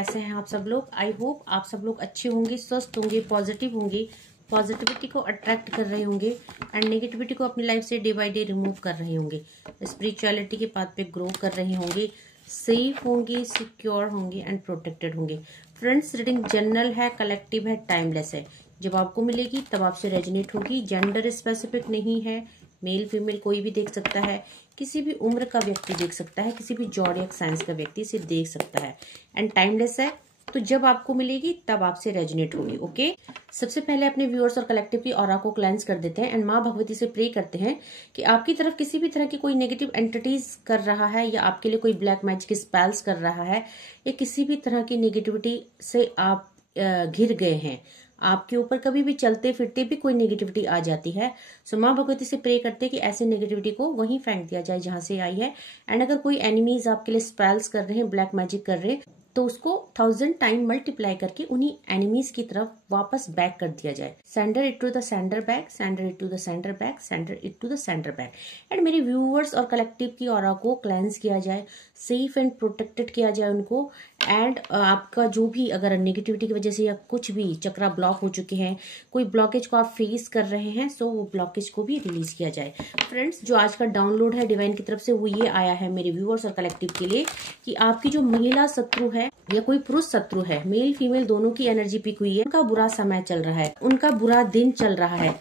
कैसे हैं आप सब लोग। आई होप आप सब लोग अच्छे होंगे, स्वस्थ होंगे, पॉजिटिव होंगे, पॉजिटिविटी को अट्रैक्ट कर रहे होंगे एंड नेगेटिविटी को अपनी लाइफ से डे बाय डे रिमूव कर रहे होंगे, स्पिरिचुअलिटी के पाथ पे ग्रो कर रहे होंगे, सेफ होंगे, सिक्योर होंगे एंड प्रोटेक्टेड होंगे। फ्रेंड्स, रीडिंग जनरल है, कलेक्टिव है, टाइमलेस है। जब आपको मिलेगी तब आपसे रेजोनेट होगी। जेंडर स्पेसिफिक नहीं है, मेल फीमेल कोई भी देख सकता है, किसी भी उम्र का व्यक्ति देख सकता है, किसी भी जॉडियक साइंस का व्यक्ति इसे देख सकता है एंड टाइमलेस है। तो जब आपको मिलेगी तब आपसे रेजोनेट होगी। ओके, सबसे पहले अपने व्यूअर्स और कलेक्टिव की ऑरा को क्लेंस कर देते हैं एंड माँ भगवती से प्रे करते हैं कि आपकी तरफ किसी भी तरह की कोई नेगेटिव एंटिटीज कर रहा है या आपके लिए कोई ब्लैक मैजिक स्पेल्स कर रहा है या किसी भी तरह की नेगेटिविटी से आप घिर गए हैं, आपके ऊपर कभी भी चलते फिरते भी कोई नेगेटिविटी आ जाती है, सो माँ भगवती से प्रे करते हैं कि ऐसी नेगेटिविटी को वहीं फेंक दिया जाए जहां से आई है। एंड अगर कोई एनिमीज आपके लिए स्पेल्स कर रहे हैं, ब्लैक मैजिक कर रहे हैं, तो उसको 1000 टाइम मल्टीप्लाई करके उन्हीं एनिमीज की तरफ वापस बैक कर दिया जाए। Sender it to the sender back, sender it to the sender back, sender it to the sender back. And मेरे व्यूअर्स और कलेक्टिव की ऑरा को क्लेंस किया जाए, सेफ एंड प्रोटेक्टेड किया जाए उनको। एंड आपका जो भी अगर नेगेटिविटी की वजह से या कुछ भी चक्रा ब्लॉक हो चुके हैं, कोई ब्लॉकेज को आप फेस कर रहे हैं, सो वो ब्लॉकेज को भी रिलीज किया जाए। फ्रेंड्स, जो आज का डाउनलोड है डिवाइन की तरफ से वो ये आया है मेरे व्यूअर्स और कलेक्टिव के लिए कि आपकी जो महिला शत्रु है या कोई पुरुष शत्रु है, मेल फीमेल दोनों की एनर्जी पिक हुई है, उनका बुरा समय चल रहा है, उनका बुरा दिन चल रहा है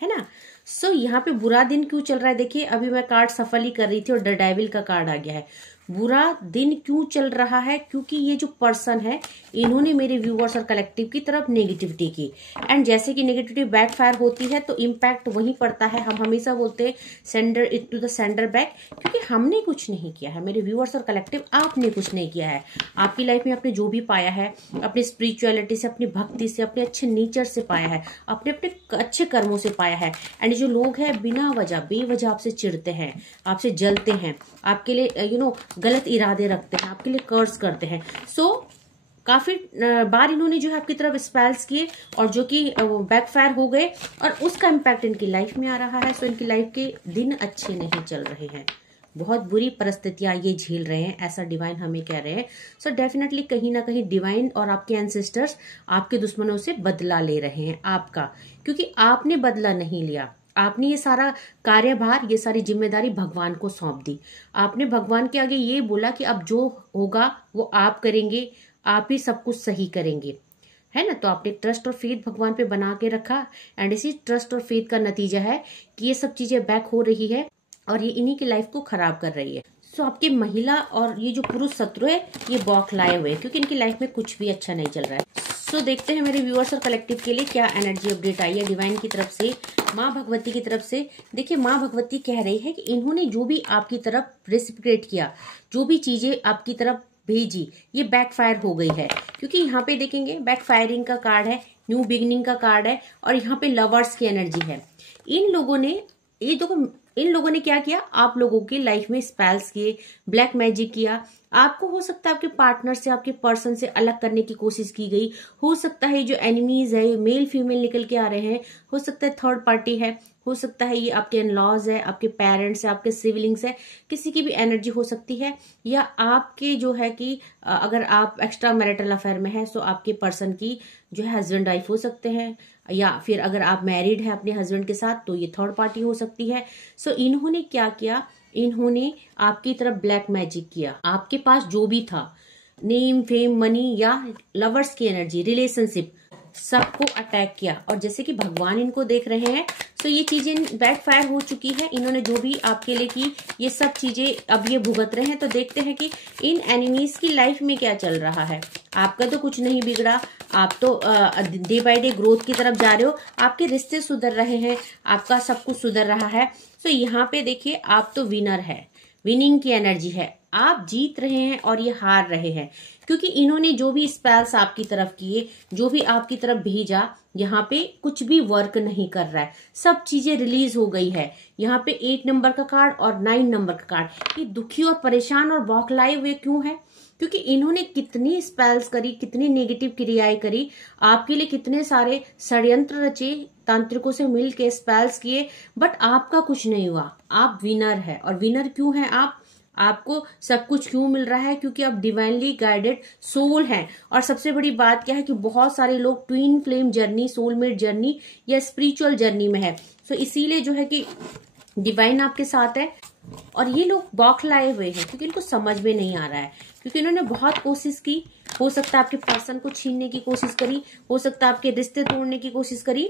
ना। सो यहाँ पे बुरा दिन क्यों चल रहा है, देखिए अभी मैं कार्ड सफल ही कर रही थी और द डेविल का कार्ड आ गया है। बुरा दिन क्यों चल रहा है, क्योंकि ये जो पर्सन है इन्होंने मेरे व्यूअर्स और कलेक्टिव की तरफ नेगेटिविटी की एंड जैसे कि नेगेटिविटी बैकफायर होती है तो इम्पैक्ट वहीं पड़ता है। हम हमेशा बोलते हैं sender it to the sender back, क्योंकि हमने कुछ नहीं किया है, मेरे व्यूअर्स और कलेक्टिव आपने कुछ नहीं किया है। आपकी लाइफ में आपने जो भी पाया है अपनी स्पिरिचुअलिटी से, अपनी भक्ति से, अपने अच्छे नेचर से पाया है, अपने अपने अच्छे कर्मों से पाया है। एंड जो लोग हैं बिना वजह बेवजह आपसे चिढ़ते हैं, आपसे जलते हैं, आपके लिए गलत इरादे रखते हैं, आपके लिए कर्ज करते हैं, सो काफी बार इन्होंने जो है आपकी तरफ स्पेल्स किए और जो कि बैकफायर हो गए और उसका इम्पैक्ट इनकी लाइफ में आ रहा है। सो इनकी लाइफ के दिन अच्छे नहीं चल रहे हैं, बहुत बुरी परिस्थितियां ये झेल रहे हैं, ऐसा डिवाइन हमें कह रहे हैं। सो डेफिनेटली कहीं ना कहीं डिवाइन और आपके एंसेस्टर्स आपके दुश्मनों से बदला ले रहे हैं आपका, क्योंकि आपने बदला नहीं लिया। आपने ये सारा कार्यभार, ये सारी जिम्मेदारी भगवान को सौंप दी। आपने भगवान के आगे ये बोला कि अब जो होगा वो आप करेंगे, आप ही सब कुछ सही करेंगे, है ना। तो आपने ट्रस्ट और फेथ भगवान पे बना के रखा एंड इसी ट्रस्ट और फेथ का नतीजा है कि ये सब चीजें बैक हो रही है और ये इन्हीं की लाइफ को खराब कर रही है। सो आपकी महिला और ये जो पुरुष शत्रु है ये बौखलाए हुए हैं क्योंकि इनकी लाइफ में कुछ भी अच्छा नहीं चल रहा है। सो देखते हैं मेरे व्यूअर्स और कलेक्टिव के लिए क्या एनर्जी अपडेट आई है डिवाइन की तरफ से, माँ भगवती की तरफ से। देखिए माँ भगवती कह रही है कि इन्होंने जो भी आपकी तरफ रेसिप्रोकेट किया, जो भी चीजें आपकी तरफ भेजी, ये बैकफायर हो गई है। क्योंकि यहाँ पे देखेंगे बैकफायरिंग का कार्ड है, न्यू बिगनिंग का कार्ड है और यहाँ पे लवर्स की एनर्जी है। इन लोगों ने क्या किया, आप लोगों की लाइफ में स्पेल्स किए, ब्लैक मैजिक किया। आपको हो सकता है आपके पार्टनर से, आपके पर्सन से अलग करने की कोशिश की गई। हो सकता है जो एनिमीज है मेल फीमेल निकल के आ रहे हैं, हो सकता है थर्ड पार्टी है, हो सकता है ये आपके इन-लॉज है, आपके पेरेंट्स है, आपके सिबलिंग्स है, किसी की भी एनर्जी हो सकती है। या आपके जो है कि अगर आप एक्स्ट्रा मैरिटल अफेयर में है, सो आपके पर्सन की जो है हस्बैंड वाइफ हो सकते हैं, या फिर अगर आप मैरिड है अपने हस्बैंड के साथ तो ये थर्ड पार्टी हो सकती है। सो इन्होंने क्या किया, इन्होंने आपकी तरफ ब्लैक मैजिक किया। आपके पास जो भी था, नेम फेम मनी या लवर्स की एनर्जी, रिलेशनशिप, सबको अटैक किया। और जैसे कि भगवान इनको देख रहे हैं, तो ये चीजें बैकफायर हो चुकी है। इन्होंने जो भी आपके लिए की ये सब चीजें अब ये भुगत रहे हैं। तो देखते हैं कि इन एनिमीज की लाइफ में क्या चल रहा है। आपका तो कुछ नहीं बिगड़ा, आप तो डे बाय डे ग्रोथ की तरफ जा रहे हो, आपके रिश्ते सुधर रहे हैं, आपका सब कुछ सुधर रहा है। तो यहाँ पे देखिए आप तो विनर है, विनिंग की एनर्जी है, आप जीत रहे हैं और ये हार रहे हैं क्योंकि इन्होंने जो भी स्पेल्स आपकी तरफ किए, जो भी आपकी तरफ भेजा, यहाँ पे कुछ भी वर्क नहीं कर रहा है, सब चीजें रिलीज हो गई है। यहाँ पे 8 नंबर का कार्ड और 9 नंबर का कार्ड, ये दुखी और परेशान और बौखलाए हुए क्यों है, क्योंकि इन्होंने कितनी स्पेल्स करी, कितनी नेगेटिव क्रियाएं करी, आपके लिए कितने सारे षड्यंत्र रचे, तांत्रिकों से मिल के स्पेल्स किए, बट आपका कुछ नहीं हुआ। आप विनर है और विनर क्यों है आपको सब कुछ क्यों मिल रहा है? क्योंकि आप डिवाइनली गाइडेड सोल हैं। और सबसे बड़ी बात क्या है कि बहुत सारे लोग twin flame journey, soulmate journey या स्पिरिचुअल जर्नी में है। सो इसीलिए जो है कि डिवाइन आपके साथ है। और ये लोग बौखलाए हुए हैं क्योंकि इनको समझ में नहीं आ रहा है, क्योंकि इन्होंने बहुत कोशिश की। हो सकता है आपके पर्सन को छीनने की कोशिश करी, हो सकता है आपके रिश्ते तोड़ने की कोशिश करी।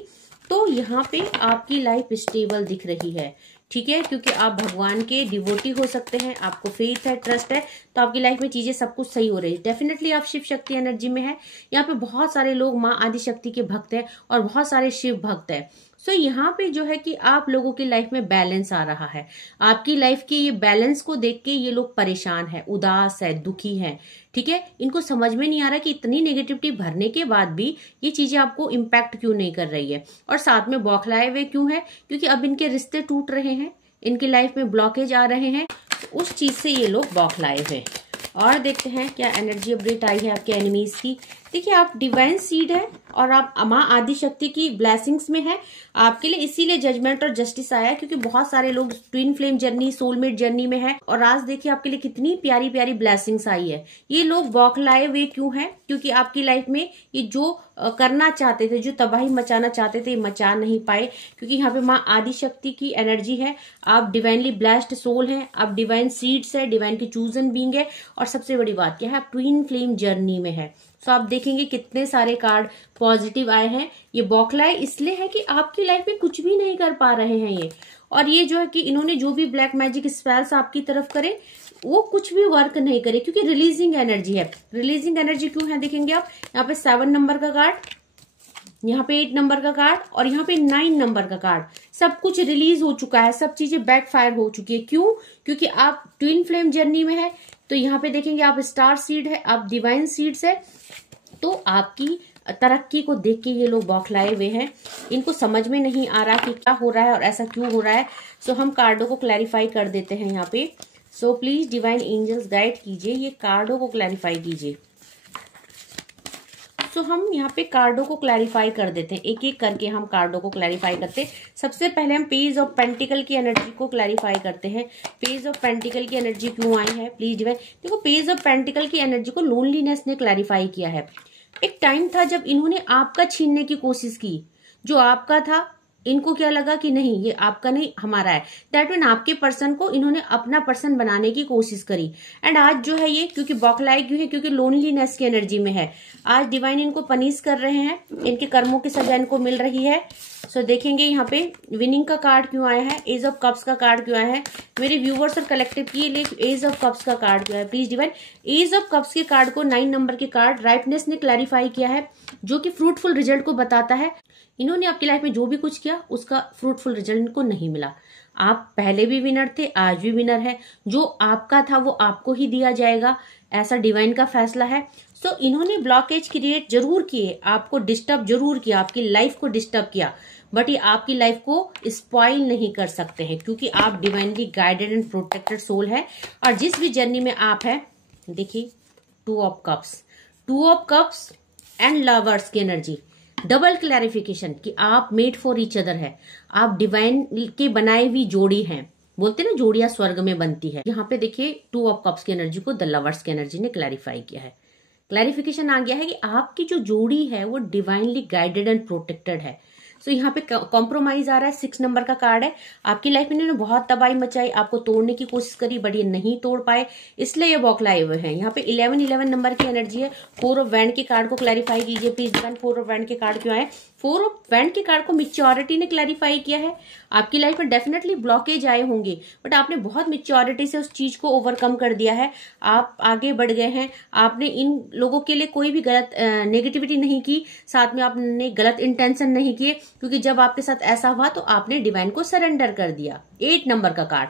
तो यहाँ पे आपकी लाइफ स्टेबल दिख रही है, ठीक है, क्योंकि आप भगवान के डिवोटी हो सकते हैं, आपको फेथ है, ट्रस्ट है, तो आपकी लाइफ में चीजें सब कुछ सही हो रही है। डेफिनेटली आप शिव शक्ति एनर्जी में है। यहाँ पे बहुत सारे लोग माँ आदि शक्ति के भक्त हैं और बहुत सारे शिव भक्त हैं। सो यहाँ पे जो है कि आप लोगों की लाइफ में बैलेंस आ रहा है। आपकी लाइफ के ये बैलेंस को देख के ये लोग परेशान है, उदास है, दुखी है, ठीक है। इनको समझ में नहीं आ रहा कि इतनी नेगेटिविटी भरने के बाद भी ये चीजें आपको इम्पैक्ट क्यों नहीं कर रही है, और साथ में बौखलाए हुए क्यों है? क्योंकि अब इनके रिश्ते टूट रहे हैं, इनकी लाइफ में ब्लॉकेज आ रहे हैं, तो उस चीज से ये लोग बौखलाए हुए। और देखते हैं क्या एनर्जी अपडेट आई है आपके एनिमीज की। देखिए, आप डिवाइन सीड है और आप माँ आदि शक्ति की ब्लेसिंग्स में है आपके लिए, इसीलिए जजमेंट और जस्टिस आया है, क्योंकि बहुत सारे लोग twin flame journey, soulmate journey में है। और आज देखिए आपके लिए कितनी प्यारी प्यारी ब्लेसिंग्स आई है। ये लोग बौखलाए हुए क्यों हैं? क्योंकि आपकी लाइफ में ये जो करना चाहते थे, जो तबाही मचाना चाहते थे, मचा नहीं पाए, क्योंकि यहाँ पे माँ आदि शक्ति की एनर्जी है। आप डिवाइनली ब्लेस्ड सोल हैं, आप डिवाइन सीड्स है, डिवाइन की चूजन बीइंग है, और सबसे बड़ी बात क्या है, आप ट्विन फ्लेम जर्नी में है। तो आप देखेंगे कितने सारे कार्ड पॉजिटिव आए हैं। ये बौखलाए इसलिए है कि आपकी लाइफ में कुछ भी नहीं कर पा रहे हैं ये, और ये जो है कि इन्होंने जो भी ब्लैक मैजिक स्पेल्स आपकी तरफ करे वो कुछ भी वर्क नहीं करे, क्योंकि रिलीजिंग एनर्जी है। रिलीजिंग एनर्जी क्यों है देखेंगे आप, यहाँ पे 7 नंबर का कार्ड, यहाँ पे 8 नंबर का कार्ड और यहाँ पे 9 नंबर का कार्ड। सब कुछ रिलीज हो चुका है, सब चीजें बैकफायर हो चुकी है। क्यों? क्योंकि आप ट्विन फ्लेम जर्नी में है। तो यहाँ पे देखेंगे आप स्टार सीड है, आप डिवाइन सीड्स है। तो आपकी तरक्की को देख के ये लोग बौखलाए हुए हैं। इनको समझ में नहीं आ रहा कि क्या हो रहा है और ऐसा क्यों हो रहा है। सो हम कार्डों को क्लैरिफाई कर देते हैं यहाँ पे। So please divine angels guide कीजिए, ये कार्डों को क्लैरिफाई कीजिए। सो हम यहाँ पे कार्डों को क्लैरिफाई कर देते हैं, एक एक करके हम कार्डों को क्लैरिफाई करते हैं। सबसे पहले हम पेज ऑफ पेंटिकल की एनर्जी को क्लैरिफाई करते हैं। पेज ऑफ पेंटिकल की एनर्जी क्यों आई है प्लीज डिवाइन। देखो, पेज ऑफ पेंटिकल की एनर्जी को लोनलीनेस ने क्लैरिफाई किया है। एक टाइम था जब इन्होंने आपका छीनने की कोशिश की, जो आपका था। इनको क्या लगा कि नहीं, ये आपका नहीं हमारा है। दैट मीन आपके पर्सन को इन्होंने अपना पर्सन बनाने की कोशिश करी। एंड आज जो है ये क्योंकि बौखलाए क्यों है, क्योंकि लोनलीनेस की एनर्जी में है। आज डिवाइन इनको पनिश कर रहे हैं, इनके कर्मों की सजा इनको मिल रही है। सो देखेंगे यहाँ पे विनिंग का कार्ड क्यों आया है, एज ऑफ कप्स का कार्ड क्यों आया है। मेरे व्यूवर्स और कलेक्टिव के लिए एज ऑफ कप्स का कार्ड क्यों है please divine. Ace of cups के कार्ड को 9 नंबर के कार्ड राइटनेस ने क्लैरिफाई किया है, जो कि फ्रूटफुल रिजल्ट को बताता है। इन्होंने आपकी लाइफ में जो भी कुछ किया उसका फ्रूटफुल रिजल्ट इनको नहीं मिला। आप पहले भी विनर थे, आज भी विनर है। जो आपका था वो आपको ही दिया जाएगा, ऐसा डिवाइन का फैसला है। सो इन्होंने ब्लॉकेज क्रिएट जरूर किए, आपको डिस्टर्ब जरूर किया, आपकी लाइफ को डिस्टर्ब किया, बट ये आपकी लाइफ को स्पॉइल नहीं कर सकते हैं, क्योंकि आप divinely guided and protected soul है। और जिस भी जर्नी में आप है, देखिए 2 ऑफ कप्स एंड लवर्स की एनर्जी, डबल क्लैरिफिकेशन कि आप मेड फॉर ईच अदर है। आप डिवाइन के बनाई हुई जोड़ी हैं, बोलते ना जोड़ियां स्वर्ग में बनती है। यहाँ पे देखिए 2 ऑफ कप्स की एनर्जी को द लवर्स की एनर्जी ने क्लैरिफाई किया है। क्लैरिफिकेशन आ गया है कि आपकी जो जोड़ी है वो डिवाइनली गाइडेड एंड प्रोटेक्टेड है। सो यहाँ पे कॉम्प्रोमाइज आ रहा है। 6 नंबर का कार्ड है। आपकी लाइफ में इन्होंने बहुत तबाही मचाई, आपको तोड़ने की कोशिश करी, बट ये नहीं तोड़ पाए, इसलिए ये बौखलाए हुए हैं। यहाँ पे 11 नंबर की एनर्जी है। 4 ऑफ वैंड के कार्ड को क्लैरिफाई कीजिए प्लीज। 4 ऑफ वैंड के कार्ड क्यों आए? 4 ऑफ वैंड के कार्ड को मेच्योरिटी ने क्लैरिफाई किया है। आपकी लाइफ में डेफिनेटली ब्लॉकेज आए होंगे, बट आपने बहुत मेच्योरिटी से उस चीज को ओवरकम कर दिया है। आप आगे बढ़ गए हैं। आपने इन लोगों के लिए कोई भी गलत नेगेटिविटी नहीं की, साथ में आपने गलत इंटेंशन नहीं किए, क्योंकि जब आपके साथ ऐसा हुआ तो आपने डिवाइन को सरेंडर कर दिया। 8 नंबर का कार्ड।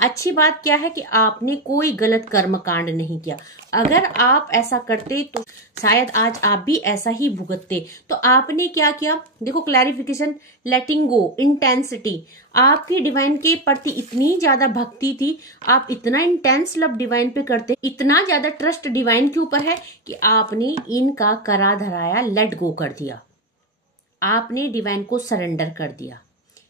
अच्छी बात क्या है कि आपने कोई गलत कर्म कांड नहीं किया। अगर आप ऐसा करते तो शायद आज आप भी ऐसा ही भुगतते। तो आपने क्या किया? देखो क्लैरिफिकेशन, लेटिंग गो, इंटेंसिटी। आपकी डिवाइन के प्रति इतनी ज्यादा भक्ति थी, आप इतना इंटेंस लव डिवाइन पे करते, इतना ज्यादा ट्रस्ट डिवाइन के ऊपर है कि आपने इनका करा धराया लेट गो कर दिया। आपने डिवाइन को सरेंडर कर दिया।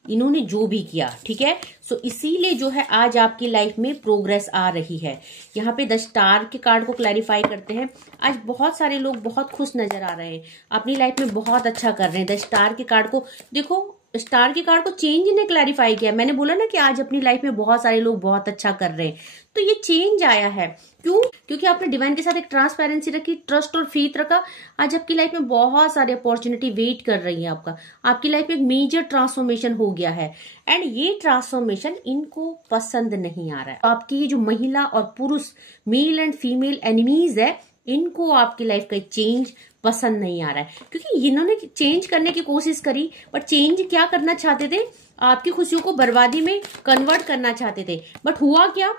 इन्होंने जो भी किया, ठीक है। सो इसीलिए जो है आज आपकी लाइफ में प्रोग्रेस आ रही है। यहाँ पे द स्टार के कार्ड को क्लैरिफाई करते हैं। आज बहुत सारे लोग बहुत खुश नजर आ रहे हैं, अपनी लाइफ में बहुत अच्छा कर रहे हैं। द स्टार के कार्ड को देखो, स्टार के कार्ड को चेंज ने क्लैरिफाई किया। मैंने बोला ना कि आज अपनी लाइफ में बहुत सारे लोग बहुत अच्छा कर रहे हैं, तो ये चेंज आया है। क्यों? क्योंकि आपने डिवाइन के साथ एक ट्रांसपेरेंसी रखी, ट्रस्ट और फेथ रखा। आज आपकी लाइफ में बहुत सारी अपॉर्चुनिटी वेट कर रही है। आपकी लाइफ में एक मेजर ट्रांसफॉर्मेशन हो गया है, एंड ये ट्रांसफॉर्मेशन इनको पसंद नहीं आ रहा है। आपकी ये जो महिला और पुरुष, मेल एंड फीमेल एनिमीज है, इनको आपकी लाइफ का चेंज पसंद नहीं आ रहा है, क्योंकि इन्होंने चेंज करने की कोशिश करी, बट चेंज क्या करना चाहते थे? आपकी खुशियों को बर्बादी में कन्वर्ट करना चाहते थे। बट हुआ क्या?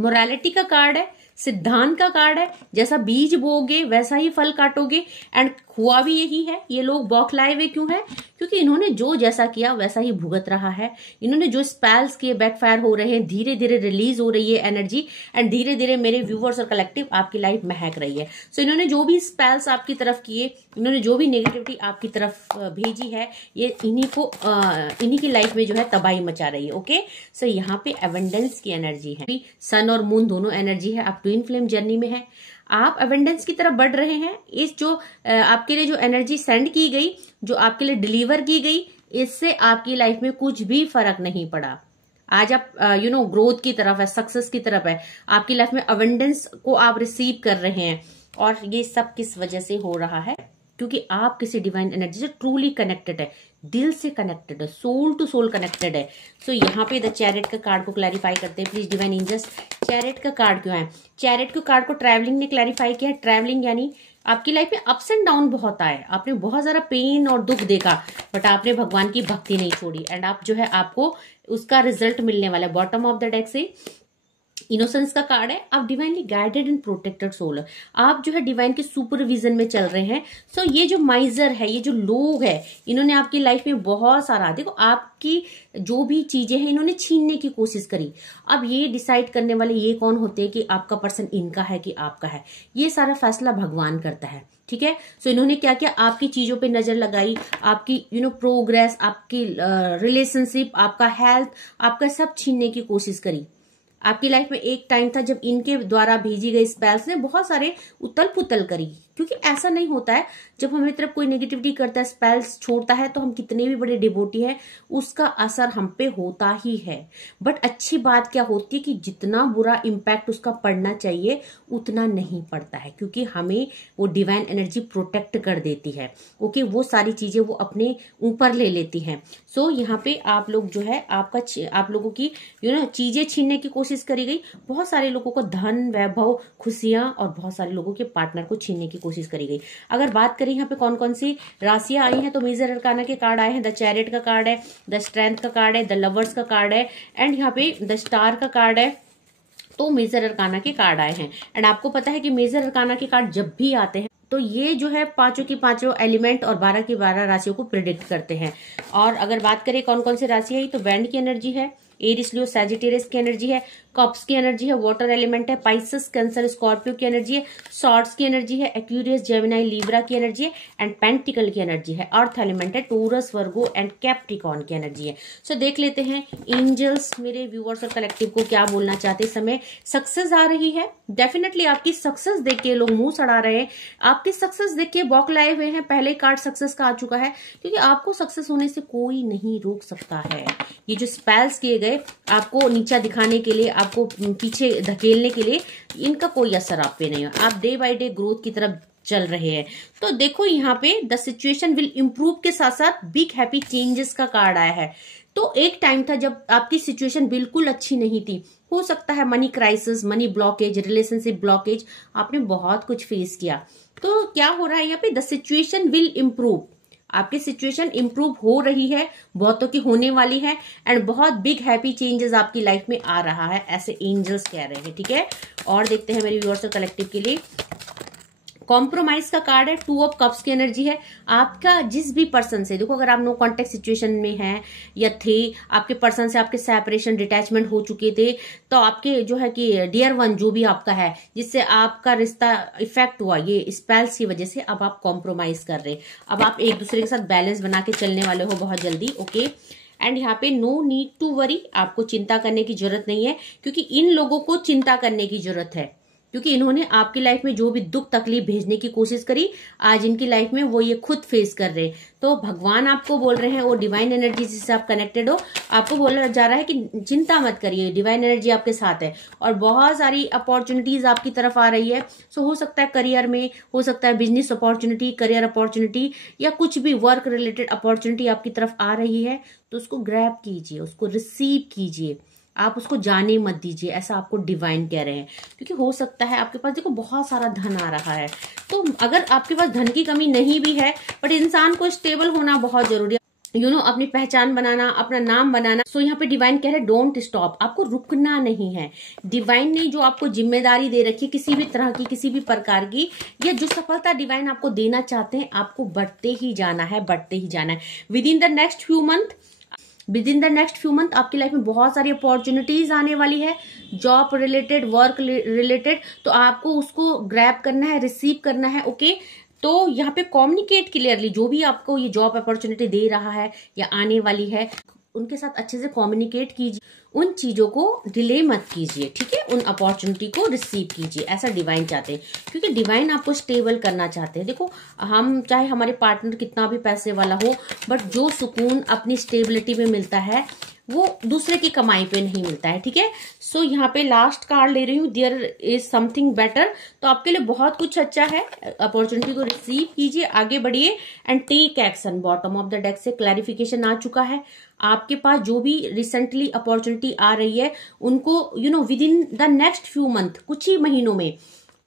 मोरालिटी का कार्ड है, सिद्धांत का कार्ड है। जैसा बीज बोगे वैसा ही फल काटोगे, एंड हुआ भी यही है। ये लोग बौखलाए हुए क्यों है? क्योंकि इन्होंने जो जैसा किया वैसा ही भुगत रहा है। इन्होंने जो स्पेल्स किए बैकफायर हो रहे हैं, धीरे धीरे रिलीज हो रही है एनर्जी, एंड धीरे धीरे मेरे व्यूवर्स और कलेक्टिव आपकी लाइफ महक रही है। सो इन्होंने जो भी स्पेल्स आपकी तरफ किए, इन्होंने जो भी नेगेटिविटी आपकी तरफ भेजी है, ये इन्हीं की लाइफ में जो है तबाही मचा रही है। ओके, सो यहाँ पे एबंडेंस की एनर्जी है, सन और मून दोनों एनर्जी है। आप ट्विन फ्लेम जर्नी में है, आप एबंडेंस की तरफ बढ़ रहे हैं। इस जो आपके लिए जो एनर्जी सेंड की गई, जो आपके लिए डिलीवर की गई, इससे आपकी लाइफ में कुछ भी फर्क नहीं पड़ा। आज आप ग्रोथ की तरफ है, सक्सेस की तरफ है। आपकी लाइफ में एबंडेंस को आप रिसीव कर रहे हैं, और ये सब किस वजह से हो रहा है? क्योंकि आप किसी डिवाइन एनर्जी से ट्रूली कनेक्टेड है, दिल से कनेक्टेड है, सोल टू सोल कनेक्टेड है। सो यहाँ पे द चैरिट का कार्ड को क्लैरिफाई करते हैं। प्लीज डिवाइन एंजल्स, चैरिट का कार्ड क्यों है? चैरिट के कार्ड को ट्रैवलिंग ने क्लैरिफाई किया। ट्रैवलिंग यानी आपकी लाइफ में अप्स एंड डाउन बहुत आए, आपने बहुत सारा पेन और दुख देखा, बट आपने भगवान की भक्ति नहीं छोड़ी, एंड आप जो है आपको उसका रिजल्ट मिलने वाला है। बॉटम ऑफ द डेक से इनोसेंस का कार्ड है। आप divinely guided and protected soul, आप जो है डिवाइन के सुपरविजन में चल रहे हैं। सो ये जो माइजर है, ये जो लोग है, इन्होंने आपकी लाइफ में बहुत सारा, देखो आपकी जो भी चीजें हैं इन्होंने छीनने की कोशिश करी। अब ये डिसाइड करने वाले ये कौन होते हैं कि आपका पर्सन इनका है कि आपका है? ये सारा फैसला भगवान करता है, ठीक है। सो इन्होंने क्या किया? आपकी चीजों पे नजर लगाई, आपकी प्रोग्रेस, आपकी रिलेशनशिप, आपका हेल्थ, आपका सब छीनने की कोशिश करी। आपकी लाइफ में एक टाइम था जब इनके द्वारा भेजी गई स्पेल्स ने बहुत सारे उतल पुतल करी, क्योंकि ऐसा नहीं होता है जब हमें तरफ कोई नेगेटिविटी करता है, स्पेल्स छोड़ता है, तो हम कितने भी बड़े डिवोटी हैं उसका असर हम पे होता ही है। बट अच्छी बात क्या होती है कि जितना बुरा इम्पैक्ट उसका पड़ना चाहिए उतना नहीं पड़ता है, क्योंकि हमें वो डिवाइन एनर्जी प्रोटेक्ट कर देती है। ओके, वो सारी चीजें वो अपने ऊपर ले लेती हैं। सो यहाँ पे आप लोग जो है आप लोगों की चीजें छीनने की कोशिश करी गई। बहुत सारे लोगों को धन, वैभव, खुशियां, और बहुत सारे लोगों के पार्टनर को छीनने की कोशिश करी गई। अगर बात करें यहाँ पे कौन कौन सी राशियां आई हैं, तो मेजर अरकाना के कार्ड आए हैं। द चैरिट का कार्ड है, द स्ट्रेंथ का कार्ड है, द लवर्स का कार्ड है, एंड यहाँ पे द स्टार का कार्ड है। तो मेजर अरकाना के कार्ड आए हैं, एंड आपको पता है कि मेजर अरकाना के कार्ड जब भी आते हैं तो ये जो है पांचों की पांचों एलिमेंट और 12 की 12 राशियों को प्रिडिक्ट करते हैं। और अगर बात करें कौन कौन सी राशि है, तो बैंड की एनर्जी है, एरिस लियो सैजिटेरियस की एनर्जी है, कप्स की एनर्जी है, वाटर एलिमेंट है, पाइसेस, कैंसर, स्कॉर्पियो की एनर्जी है, सॉर्ड्स की एनर्जी है, एक्वेरियस, जेमिनी, लिब्रा की एनर्जी है, एंड पेंटिकल की एनर्जी है, अर्थ एलिमेंट है, टोरस, वर्गो एंड कैप्रिकॉर्न की एनर्जी है। सो देख लेते हैं एंजल्स मेरे व्यूअर्स और कलेक्टिव को क्या बोलना चाहते हैं। समय सक्सेस आ रही है, डेफिनेटली आपकी सक्सेस देख के लोग मुंह सड़ा रहे हैं, आपकी सक्सेस देख के बौखलाए हुए हैं। पहले कार्ड सक्सेस का आ चुका है, क्योंकि आपको सक्सेस होने से कोई नहीं रोक सकता है। ये जो स्पेल्स किए गए आपको नीचा दिखाने के लिए, आपको पीछे धकेलने के लिए, इनका कोई असर आप पे नहीं हो। आप डे बाय डे ग्रोथ की तरफ चल रहे हैं। तो देखो यहाँ पे द सिचुएशन विल इम्प्रूव के साथ साथ बिग हैप्पी चेंजेस का कार्ड आया है। तो एक टाइम था जब आपकी सिचुएशन बिल्कुल अच्छी नहीं थी, हो सकता है money crisis, money blockage, relationship blockage, आपने बहुत कुछ फेस किया। तो क्या हो रहा है यहाँ पे? द सिचुएशन विल इम्प्रूव, आपकी सिचुएशन इंप्रूव हो रही है, बहुतों की होने वाली है, एंड बहुत बिग हैप्पी चेंजेस आपकी लाइफ में आ रहा है, ऐसे एंजल्स कह रहे हैं, ठीक है। और देखते हैं मेरे व्यूअर्स और कलेक्टिव के लिए कॉम्प्रोमाइज का कार्ड है, 2 ऑफ कप्स की एनर्जी है। आपका जिस भी पर्सन से, देखो अगर आप नो कॉन्टेक्ट सिचुएशन में हैं या थे, आपके पर्सन से आपके सेपरेशन, डिटैचमेंट हो चुके थे, तो आपके जो है कि डियर वन जो भी आपका है, जिससे आपका रिश्ता इफेक्ट हुआ ये स्पेल्स की वजह से, अब आप कॉम्प्रोमाइज कर रहे हैं। अब आप एक दूसरे के साथ बैलेंस बना के चलने वाले हो बहुत जल्दी। ओके, एंड यहाँ पे नो नीड टू वरी, आपको चिंता करने की जरूरत नहीं है, क्योंकि इन लोगों को चिंता करने की जरूरत है, क्योंकि इन्होंने आपकी लाइफ में जो भी दुख तकलीफ भेजने की कोशिश करी, आज इनकी लाइफ में वो ये खुद फेस कर रहे हैं। तो भगवान आपको बोल रहे हैं, वो डिवाइन एनर्जी जिससे आप कनेक्टेड हो, आपको बोला जा रहा है कि चिंता मत करिए, डिवाइन एनर्जी आपके साथ है और बहुत सारी अपॉर्चुनिटीज आपकी तरफ आ रही है। सो हो सकता है करियर में, हो सकता है बिजनेस अपॉर्चुनिटी, करियर अपॉर्चुनिटी, या कुछ भी वर्क रिलेटेड अपॉर्चुनिटी आपकी तरफ आ रही है, तो उसको ग्रैब कीजिए, उसको रिसीव कीजिए, आप उसको जाने मत दीजिए, ऐसा आपको डिवाइन कह रहे हैं। क्योंकि हो सकता है आपके पास देखो बहुत सारा धन आ रहा है, तो अगर आपके पास धन की कमी नहीं भी है, बट इंसान को स्टेबल होना बहुत जरूरी है, अपनी पहचान बनाना, अपना नाम बनाना। सो यहाँ पे डिवाइन कह रहे हैं डोंट स्टॉप, आपको रुकना नहीं है। डिवाइन ने जो आपको जिम्मेदारी दे रखी है किसी भी तरह की, किसी भी प्रकार की, या जो सफलता डिवाइन आपको देना चाहते हैं, आपको बढ़ते ही जाना है, बढ़ते ही जाना है। With in the next few month आपकी लाइफ में बहुत सारी अपॉर्चुनिटीज आने वाली है, जॉब रिलेटेड, वर्क रिलेटेड, तो आपको उसको ग्रैब करना है, रिसीव करना है। ओके, तो यहाँ पे कम्युनिकेट क्लियरली, जो भी आपको ये जॉब अपॉर्चुनिटी दे रहा है या आने वाली है, उनके साथ अच्छे से कम्युनिकेट कीजिए, उन चीजों को डिले मत कीजिए, ठीक है, उन अपॉर्चुनिटी को रिसीव कीजिए, ऐसा डिवाइन चाहते हैं। क्योंकि डिवाइन आपको स्टेबल करना चाहते हैं। देखो, हम चाहे हमारे पार्टनर कितना भी पैसे वाला हो, बट जो सुकून अपनी स्टेबिलिटी में मिलता है वो दूसरे की कमाई पे नहीं मिलता है, ठीक है। सो यहाँ पे लास्ट कार्ड ले रही हूँ, देयर इज समथिंग बेटर, तो आपके लिए बहुत कुछ अच्छा है। अपॉर्चुनिटी को रिसीव कीजिए, आगे बढ़िए and take action. Bottom of the deck से क्लैरिफिकेशन आ चुका है, आपके पास जो भी रिसेंटली अपॉर्चुनिटी आ रही है उनको with in the next few month, कुछ ही महीनों में,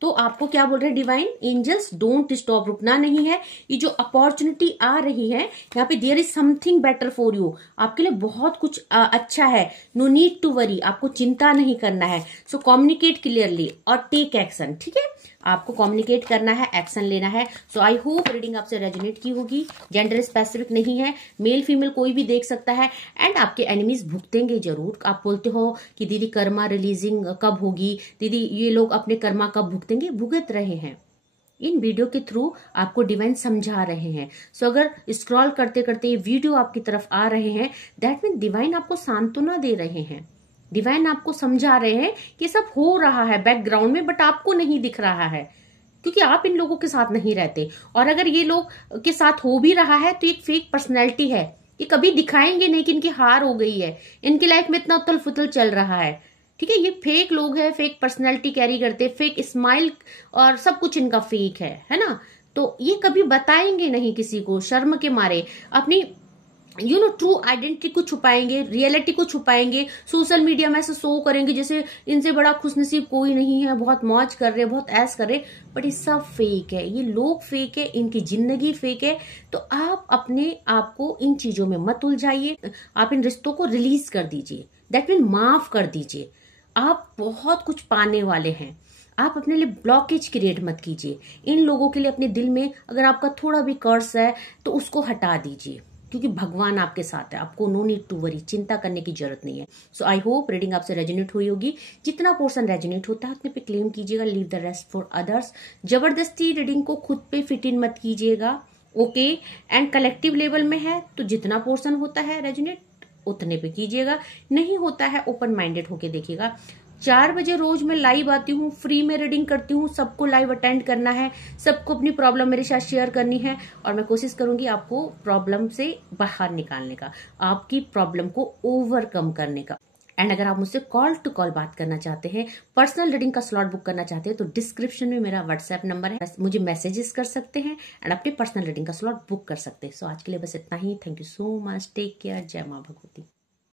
तो आपको क्या बोल रहे हैं डिवाइन एंजल्स, डोंट स्टॉप, रुकना नहीं है। ये जो अपॉर्चुनिटी आ रही है यहाँ पे, there is something better for you, आपके लिए बहुत कुछ अच्छा है। नो नीड टू वरी, आपको चिंता नहीं करना है। सो कम्युनिकेट क्लियरली और टेक एक्शन, ठीक है, आपको कम्युनिकेट करना है, एक्शन लेना है। सो आई होप रीडिंग आपसे रेजोनेट की होगी। जेंडर स्पेसिफिक नहीं है, मेल फीमेल कोई भी देख सकता है। एंड आपके एनिमीज भुगतेंगे जरूर। आप बोलते हो कि दीदी कर्मा रिलीजिंग कब होगी, दीदी ये लोग अपने कर्मा कब भुगतेंगे, भुगत रहे हैं। इन वीडियो के थ्रू आपको डिवाइन समझा रहे हैं। सो अगर स्क्रॉल करते करते ये वीडियो आपकी तरफ आ रहे हैं, दैट मीन डिवाइन आपको सांत्वना दे रहे हैं, डिवाइन आपको समझा रहे हैं कि सब हो रहा है बैकग्राउंड में, बट आपको नहीं दिख रहा है क्योंकि आप इन लोगों के साथ नहीं रहते। और अगर ये लोग के साथ हो भी रहा है तो एक फेक पर्सनैलिटी है, ये कभी दिखाएंगे नहीं कि इनकी हार हो गई है, इनकी लाइफ में इतना उथल फुथल चल रहा है, ठीक है। ये फेक लोग हैं, फेक पर्सनैलिटी कैरी करते, फेक स्माइल और सब कुछ इनका फेक है ना। तो ये कभी बताएंगे नहीं किसी को, शर्म के मारे अपनी ट्रू आइडेंटिटी को छुपाएंगे, रियलिटी को छुपाएंगे, सोशल मीडिया में ऐसे शो करेंगे जैसे इनसे बड़ा खुशनसीब कोई नहीं है, बहुत मौज कर रहे, बहुत ऐश कर रहे, बट ये सब फेक है, ये लोग फेक है, इनकी जिंदगी फेक है। तो आप अपने आप को इन चीजों में मत उलझाइए, आप इन रिश्तों को रिलीज कर दीजिए, दैट मीन माफ कर दीजिए। आप बहुत कुछ पाने वाले हैं, आप अपने लिए ब्लॉकेज क्रिएट मत कीजिए। इन लोगों के लिए अपने दिल में अगर आपका थोड़ा भी कर्ज है तो उसको हटा दीजिए, क्योंकि भगवान आपके साथ है, आपको नो नीड टू वरी, चिंता करने की जरूरत नहीं है। सो आई होप रीडिंग आपसे रेजोनेट हुई होगी। जितना पोर्शन रेजोनेट होता है उतने पे क्लेम कीजिएगा, leave the rest for others. जबरदस्ती रीडिंग को खुद पे फिट इन मत कीजिएगा, ओके। एंड कलेक्टिव लेवल में है तो जितना पोर्शन होता है रेजोनेट उतने पे कीजिएगा, नहीं होता है ओपन माइंडेड होके देखिएगा। 4 बजे रोज मैं लाइव आती हूँ, फ्री में रीडिंग करती हूँ, सबको लाइव अटेंड करना है, सबको अपनी प्रॉब्लम मेरे साथ शेयर करनी है और मैं कोशिश करूंगी आपको प्रॉब्लम से बाहर निकालने का, आपकी प्रॉब्लम को ओवरकम करने का। एंड अगर आप मुझसे कॉल टू कॉल बात करना चाहते हैं, पर्सनल रीडिंग का स्लॉट बुक करना चाहते हैं, तो डिस्क्रिप्शन में मेरा व्हाट्सएप नंबर है, मुझे मैसेजेस कर सकते हैं एंड अपने पर्सनल रीडिंग का स्लॉट बुक कर सकते हैं। सो आज के लिए बस इतना ही। Thank you so much, take care, जय माँ भगवती।